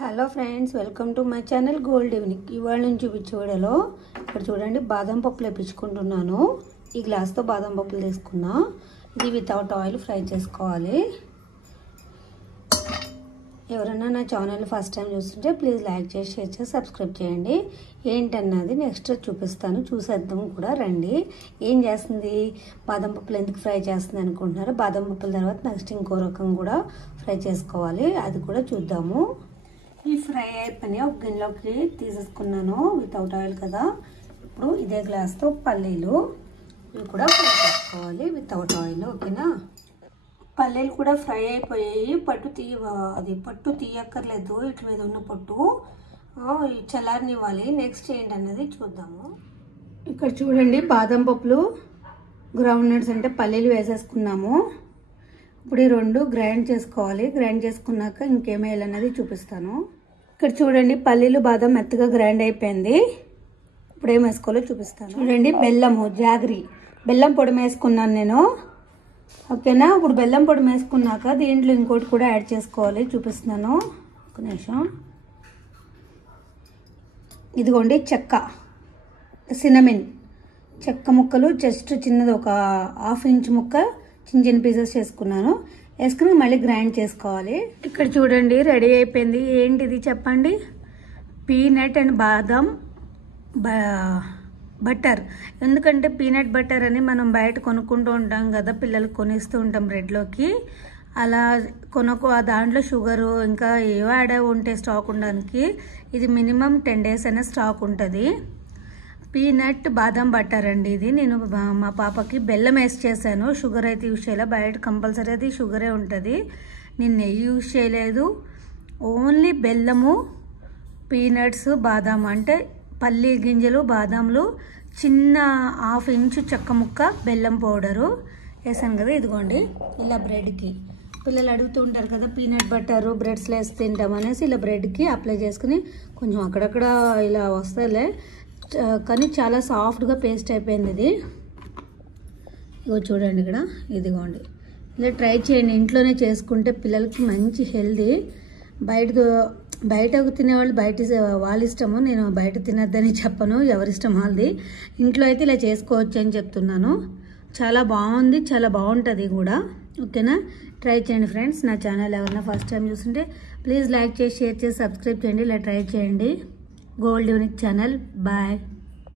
Hello friends, welcome to my channel gold evening. ఇవాళ నుంచి చూపించే వీడియోలో ఇక్కడ చూడండి, బాదం పప్పులు వేపించుకుంటున్నాను. ఈ గ్లాస్తో బాదం పప్పులు తీసుకున్నా. ఇది వితౌట్ ఆయిల్ ఫ్రై చేసుకోవాలి. ఎవరైనా నా ఛానల్ ఫస్ట్ టైం చూస్తుంటే ప్లీజ్ లైక్ చేసి, షేర్ చేసి, సబ్స్క్రైబ్ చేయండి. ఏంటన్నది నెక్స్ట్ చూపిస్తాను, చూసేద్దాం కూడా రండి. ఏం చేస్తుంది, బాదం పప్పులు ఎందుకు ఫ్రై చేస్తుంది అనుకుంటున్నారు. బాదం పప్పుల తర్వాత నెక్స్ట్ ఇంకో రకం కూడా ఫ్రై చేసుకోవాలి, అది కూడా చూద్దాము. ఈ ఫ్రై అయిపోయినాయి, ఒక గిన్నెలోకి తీసేసుకున్నాను వితౌట్ ఆయిల్ కదా. ఇప్పుడు ఇదే గ్లాస్తో పల్లీలు ఇవి కూడా ఫ్రై చేసుకోవాలి వితౌట్ ఆయిల్. ఓకేనా, పల్లీలు కూడా ఫ్రై అయిపోయాయి. పట్టు తీయక్కర్లేదు, ఇట్ల మీద ఉన్న పట్టు చల్లారనివ్వాలి. నెక్స్ట్ ఏంటన్నది చూద్దాము. ఇక్కడ చూడండి, బాదం పప్పులు, గ్రౌండ్ నట్స్ అంటే పల్లీలు వేసేసుకున్నాము. ఇప్పుడు ఈ రెండు గ్రైండ్ చేసుకోవాలి. గ్రైండ్ చేసుకున్నాక ఇంకేం వేయాలన్నది చూపిస్తాను. ఇక్కడ చూడండి, పల్లీలు బాదం మెత్తగా గ్రైండ్ అయిపోయింది. ఇప్పుడు ఏం వేసుకోవాలో చూపిస్తాను. చూడండి, బెల్లము, జాగరి బెల్లం పొడి వేసుకున్నాను నేను. ఓకేనా, ఇప్పుడు బెల్లం పొడి వేసుకున్నాక దీంట్లో ఇంకోటి కూడా యాడ్ చేసుకోవాలి, చూపిస్తున్నాను. ఒక నిమిషం. ఇదిగోండి చెక్క, సినమిన్ చెక్క ముక్కలు జస్ట్ చిన్నది, ఒక ½ ఇంచ్ ముక్క చిన్న చిన్న పీసెస్ చేసుకున్నాను. వేసుకుని మళ్ళీ గ్రైండ్ చేసుకోవాలి. ఇక్కడ చూడండి, రెడీ అయిపోయింది. ఏంటిది చెప్పండి, పీనట్ అండ్ బాదం బటర్. ఎందుకంటే పీనట్ బటర్ అని మనం బయట కొనుక్కుంటూ ఉంటాం కదా, పిల్లలకు కొనిస్తూ ఉంటాం బ్రెడ్లోకి. అలా దాంట్లో షుగరు ఇంకా ఏవో యాడ్ ఉంటే స్టాక్ ఉండడానికి ఇది మినిమం 10 days అయినా స్టాక్ ఉంటుంది. పీనట్ బాదం బటర్ అండి ఇది. నేను మా పాపకి బెల్లం వేసి చేశాను, షుగర్ అయితే యూజ్ చేయలే. బయట కంపల్సరీ అది షుగరే ఉంటుంది. నేను నెయ్యి యూజ్ చేయలేదు, ఓన్లీ బెల్లము, పీనట్స్, బాదాం అంటే పల్లి గింజలు, బాదాంలు, చిన్న ½ ఇంచు చెక్క ముక్క, బెల్లం పౌడరు వేసాను కదా. ఇదిగోండి, ఇలా బ్రెడ్కి పిల్లలు అడుగుతూ ఉంటారు కదా, పీనట్ బటరు బ్రెడ్స్లో వేసి తింటామనేసి ఇలా బ్రెడ్కి అప్లై చేసుకుని కొంచెం అక్కడక్కడ ఇలా వస్తాయిలే, కానీ చాలా సాఫ్ట్గా పేస్ట్ అయిపోయింది ఇది. ఇగో చూడండి ఇక్కడ, ఇదిగోండి ఇలా ట్రై చేయండి. ఇంట్లోనే చేసుకుంటే పిల్లలకి మంచి హెల్దీ. బయట తినేవాళ్ళు వాళ్ళ ఇష్టము, నేను బయట తినద్దని చెప్పను, ఎవరిష్టం వాళ్ళది. ఇంట్లో అయితే ఇలా చేసుకోవచ్చు అని చెప్తున్నాను. చాలా బాగుంది, చాలా బాగుంటుంది కూడా. ఓకేనా, ట్రై చేయండి ఫ్రెండ్స్. నా ఛానల్ ఎవరైనా ఫస్ట్ టైం చూస్తుంటే ప్లీజ్ లైక్ చేసి, షేర్ చేసి, సబ్స్క్రైబ్ చేయండి. ఇలా ట్రై చేయండి. Gold evening channel. బాయ్.